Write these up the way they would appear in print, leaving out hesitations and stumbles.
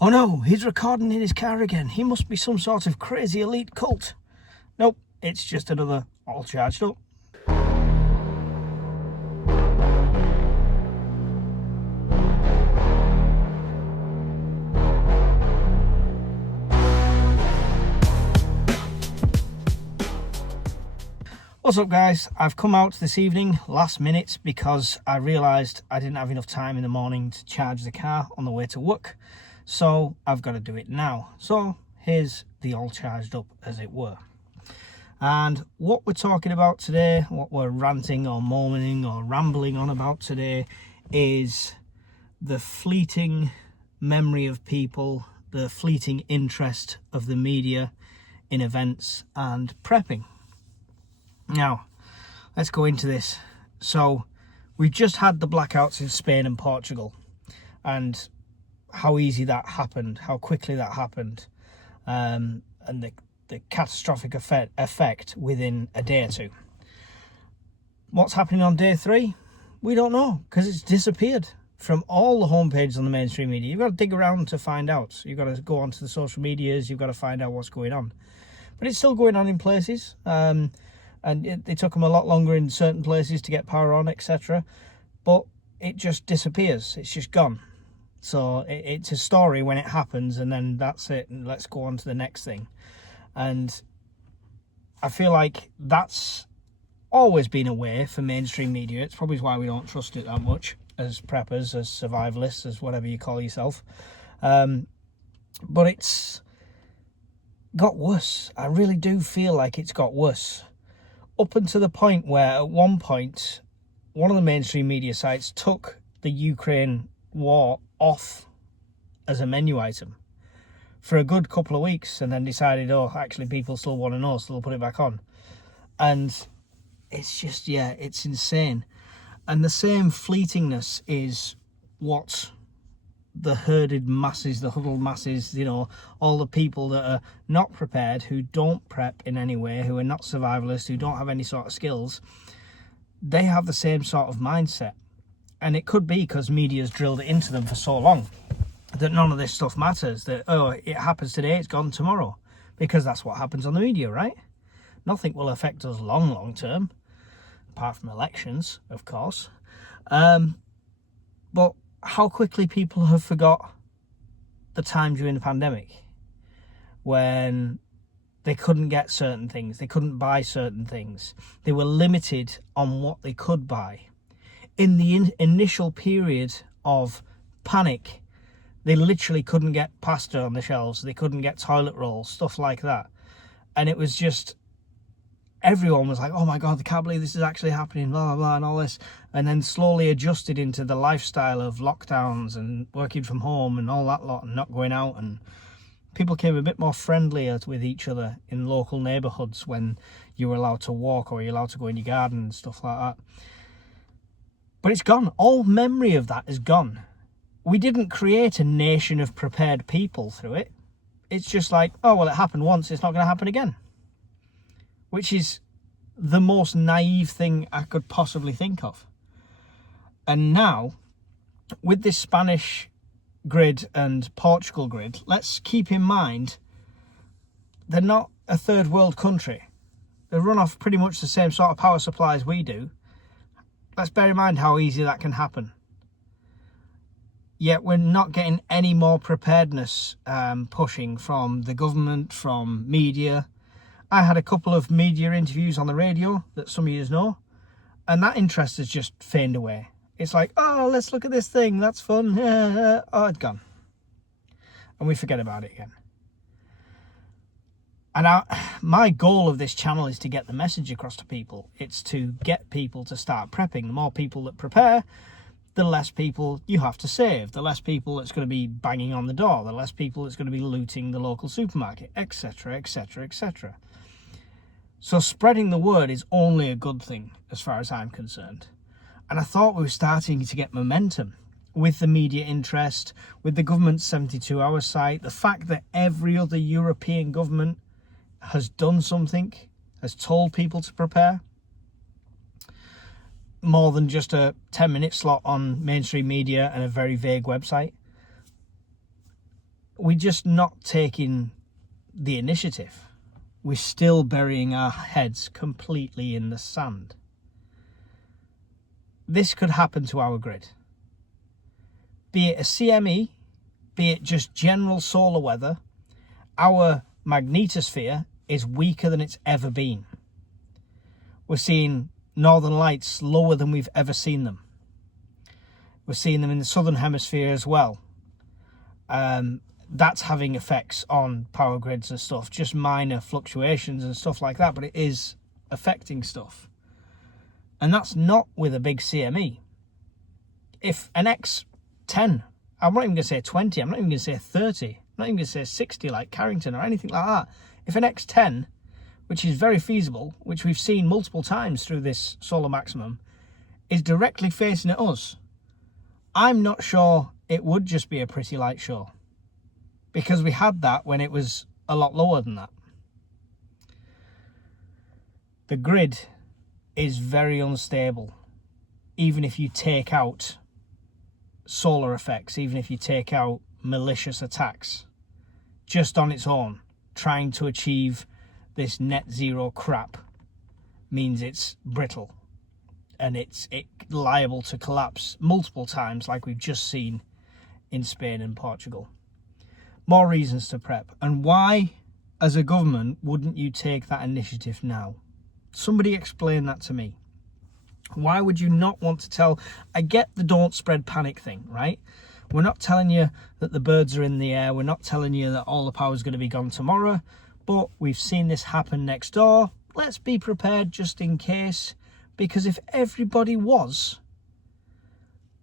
Oh no, he's recording in his car again. He must be some sort of crazy elite cult. Nope, it's just another all charged up. What's up guys, I've come out this evening last minute because I realised I didn't have enough time in the morning to charge the car on the way to work, so I've got to do it now. So here's the all charged up, as it were. And what we're talking about today, what we're ranting or moaning or rambling on about today, is the fleeting memory of people, the fleeting interest of the media in events and prepping. Now, let's go into this. So, we've just had the blackouts in Spain and Portugal, and how easy that happened, how quickly that happened, and the catastrophic effect within a day or two. What's happening on day 3? We don't know, because it's disappeared from all the homepages on the mainstream media. You've got to dig around to find out. You've got to go onto the social medias, you've got to find out what's going on. But it's still going on in places. And it took them a lot longer in certain places to get power on, etc. But it just disappears. It's just gone. So it's a story when it happens, and then that's it. And let's go on to the next thing. And I feel like that's always been a way for mainstream media. It's probably why we don't trust it that much as preppers, as survivalists, as whatever you call yourself. But it's got worse. I really do feel like it's got worse. Up until the point where, at one point, one of the mainstream media sites took the Ukraine war off as a menu item for a good couple of weeks, and then decided, oh, actually people still want to know, so they'll put it back on. And it's just, yeah, it's insane. And the same fleetingness is what the herded masses, the huddled masses, you know, all the people that are not prepared, who don't prep in any way, who are not survivalists, who don't have any sort of skills, they have the same sort of mindset. And it could be because media's drilled it into them for so long that none of this stuff matters, that, oh, it happens today, it's gone tomorrow, because that's what happens on the media, right? Nothing will affect us long term, apart from elections, of course. But how quickly people have forgot the time during the pandemic when they couldn't get certain things, they couldn't buy certain things, they were limited on what they could buy. In the initial period of panic, they literally couldn't get pasta on the shelves, they couldn't get toilet rolls, stuff like that. And it was just, everyone was like, oh my God, I can't believe this is actually happening, blah, blah, blah, and all this. And then slowly adjusted into the lifestyle of lockdowns and working from home and all that lot, and not going out. And people became a bit more friendlier with each other in local neighbourhoods when you were allowed to walk or you're allowed to go in your garden and stuff like that. But it's gone. All memory of that is gone. We didn't create a nation of prepared people through it. It's just like, oh, well, it happened once, it's not going to happen again. Which is the most naive thing I could possibly think of. And now, with this Spanish grid and Portugal grid, let's keep in mind they're not a third world country. They run off pretty much the same sort of power supply as we do. Let's bear in mind how easy that can happen. Yet we're not getting any more preparedness pushing from the government, from media. I had a couple of media interviews on the radio that some of you know, and that interest has just faded away. It's like, oh, let's look at this thing, that's fun. Oh, it's gone. And we forget about it again. And my goal of this channel is to get the message across to people. It's to get people to start prepping. The more people that prepare, the less people you have to save, the less people that's going to be banging on the door, the less people that's going to be looting the local supermarket, etc., etc., etc. So spreading the word is only a good thing as far as I'm concerned. And I thought we were starting to get momentum with the media interest, with the government's 72-hour site, the fact that every other European government has done something, has told people to prepare. More than just a 10-minute slot on mainstream media and a very vague website. we're just not taking the initiative. We're still burying our heads completely in the sand. This could happen to our grid. Be it a CME, be it just general solar weather, our magnetosphere is weaker than it's ever been. We're seeing northern lights lower than we've ever seen them. We're seeing them in the southern hemisphere as well. That's having effects on power grids and stuff, just minor fluctuations and stuff like that, but it is affecting stuff. And that's not with a big CME. If an X10, I'm not even going to say 20, I'm not even going to say 30, I'm not even going to say 60 like Carrington or anything like that. If an X10, which is very feasible, which we've seen multiple times through this solar maximum, is directly facing at us, I'm not sure it would just be a pretty light show, because we had that when it was a lot lower than that. The grid is very unstable, even if you take out solar effects, even if you take out malicious attacks, just on its own. Trying to achieve this net zero crap means it's brittle and it's liable to collapse multiple times, like we've just seen in Spain and Portugal. More reasons to prep. And why, as a government, wouldn't you take that initiative now? Somebody explain that to me. Why would you not want to tell? I get the don't spread panic thing, right? We're not telling you that the birds are in the air. We're not telling you that all the power is going to be gone tomorrow. But we've seen this happen next door. Let's be prepared just in case. Because if everybody was,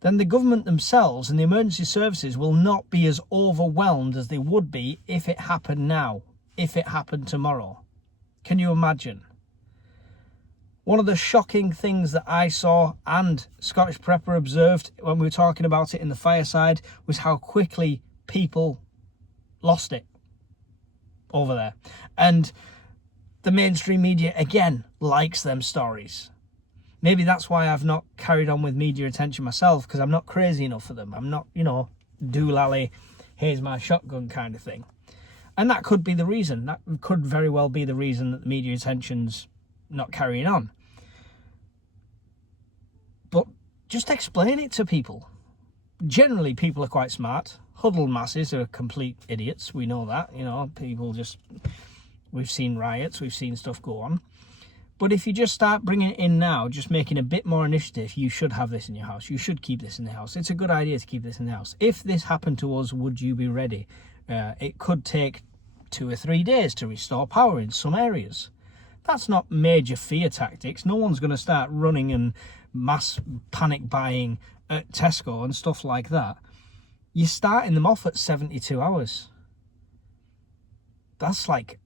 then the government themselves and the emergency services will not be as overwhelmed as they would be if it happened now, if it happened tomorrow. Can you imagine? One of the shocking things that I saw and Scottish Prepper observed when we were talking about it in the fireside was how quickly people lost it over there. And the mainstream media, again, likes them stories. Maybe that's why I've not carried on with media attention myself, because I'm not crazy enough for them. I'm not, doolally, here's my shotgun kind of thing. And that could be the reason. That could very well be the reason that the media attention's not carrying on. But just explain it to people. Generally, people are quite smart. Huddled masses are complete idiots. We know that. People just... We've seen riots. We've seen stuff go on. But if you just start bringing it in now, just making a bit more initiative, you should have this in your house. You should keep this in the house. It's a good idea to keep this in the house. If this happened to us, would you be ready? It could take 2 or 3 days to restore power in some areas. That's not major fear tactics. No one's going to start running and mass panic buying at Tesco and stuff like that. You're starting them off at 72 hours. That's like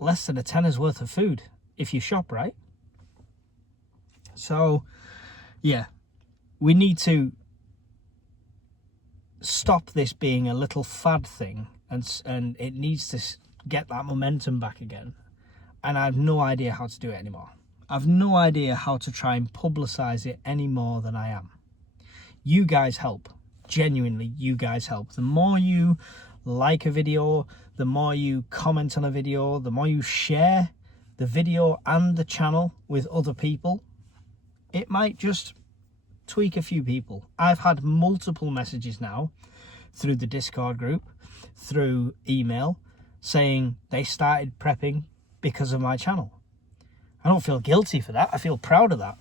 less than a tenner's worth of food if you shop, right? So, yeah, we need to stop this being a little fad thing, and it needs to get that momentum back again. And I have no idea how to do it anymore. I've no idea how to try and publicise it any more than I am. You guys help. Genuinely, you guys help. The more you like a video, the more you comment on a video, the more you share the video and the channel with other people, it might just tweak a few people. I've had multiple messages now through the Discord group, through email, saying they started prepping because of my channel. I don't feel guilty for that. I feel proud of that.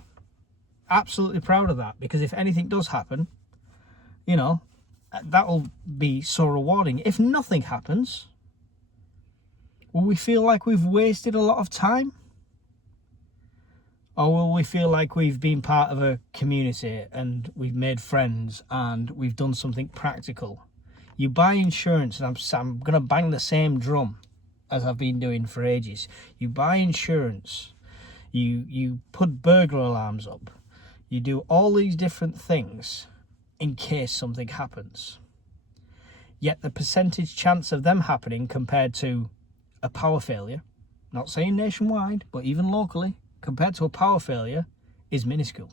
Absolutely proud of that. Because if anything does happen, that'll be so rewarding. If nothing happens, will we feel like we've wasted a lot of time? Or will we feel like we've been part of a community and we've made friends and we've done something practical? You buy insurance, and I'm going to bang the same drum as I've been doing for ages. You buy insurance, you put burglar alarms up, you do all these different things in case something happens. Yet the percentage chance of them happening compared to a power failure, not saying nationwide, but even locally, compared to a power failure, is minuscule.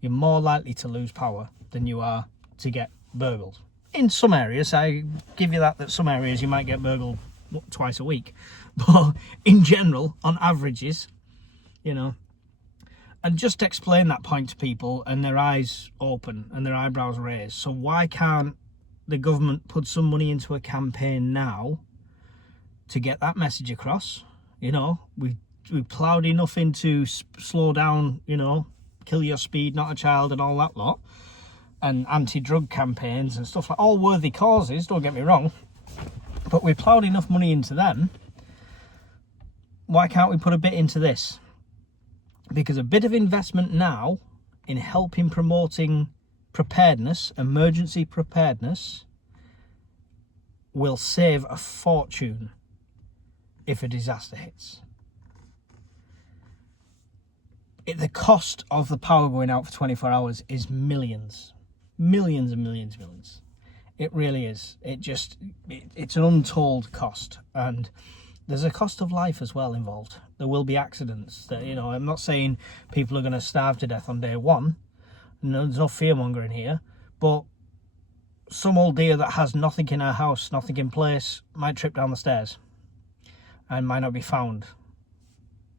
You're more likely to lose power than you are to get burgled In some areas, I give you that some areas you might get burgled twice a week. But in general, on averages, you know, and just explain that point to people and their eyes open and their eyebrows raised. So why can't the government put some money into a campaign now to get that message across? You know, we ploughed enough into slow down, you know, kill your speed, not a child, and all that lot, and anti-drug campaigns and stuff, like all worthy causes, don't get me wrong, but we ploughed enough money into them. Why can't we put a bit into this? Because a bit of investment now in helping promoting preparedness, emergency preparedness, will save a fortune if a disaster hits. The cost of the power going out for 24 hours is millions. Millions and millions, millions. It really is. It's an untold cost, and there's a cost of life as well involved. There will be accidents. That, you know, I'm not saying people are going to starve to death on day one. No, there's no fear-mongering here, but some old dear that has nothing in her house, nothing in place, might trip down the stairs and might not be found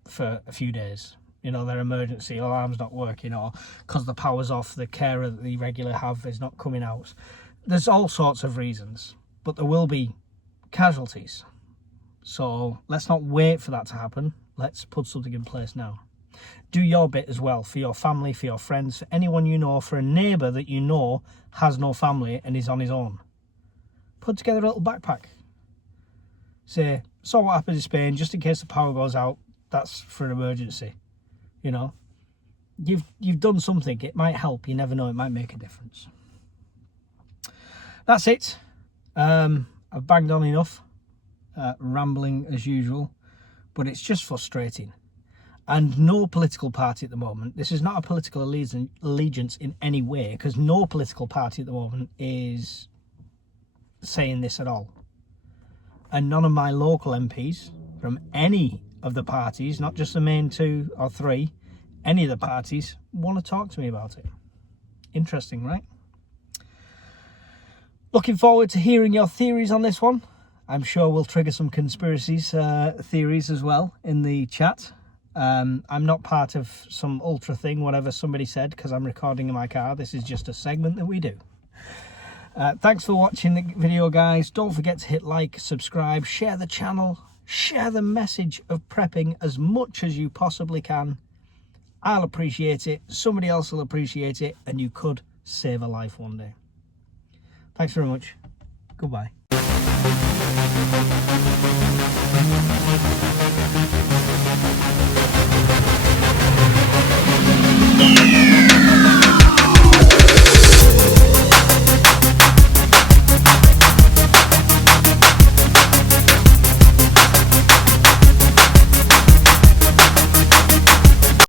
for a few days. You know, their emergency alarm's not working, or because the power's off, the carer that they regularly have is not coming out. There's all sorts of reasons, but there will be casualties. So let's not wait for that to happen. Let's put something in place now. Do your bit as well, for your family, for your friends, for anyone you know, for a neighbour that you know has no family and is on his own. Put together a little backpack. Say, so what happens in Spain, just in case the power goes out, that's for an emergency. You know, you've done something. It might help. You never know. It might make a difference. That's it. I've banged on enough, rambling as usual, but it's just frustrating. And no political party at the moment, this is not a political allegiance in any way, because no political party at the moment is saying this at all. And none of my local MPs from any of the parties, not just the main 2 or 3, any of the parties want to talk to me about it. Interesting, right? Looking forward to hearing your theories on this one. I'm sure we'll trigger some conspiracies, theories as well in the chat. I'm not part of some ultra thing, whatever somebody said, because I'm recording in my car. This is just a segment that we do. Thanks for watching the video, guys. Don't forget to hit like, subscribe, share the channel, share the message of prepping as much as you possibly can. I'll appreciate it, somebody else will appreciate it, and you could save a life one day. Thanks very much. Goodbye.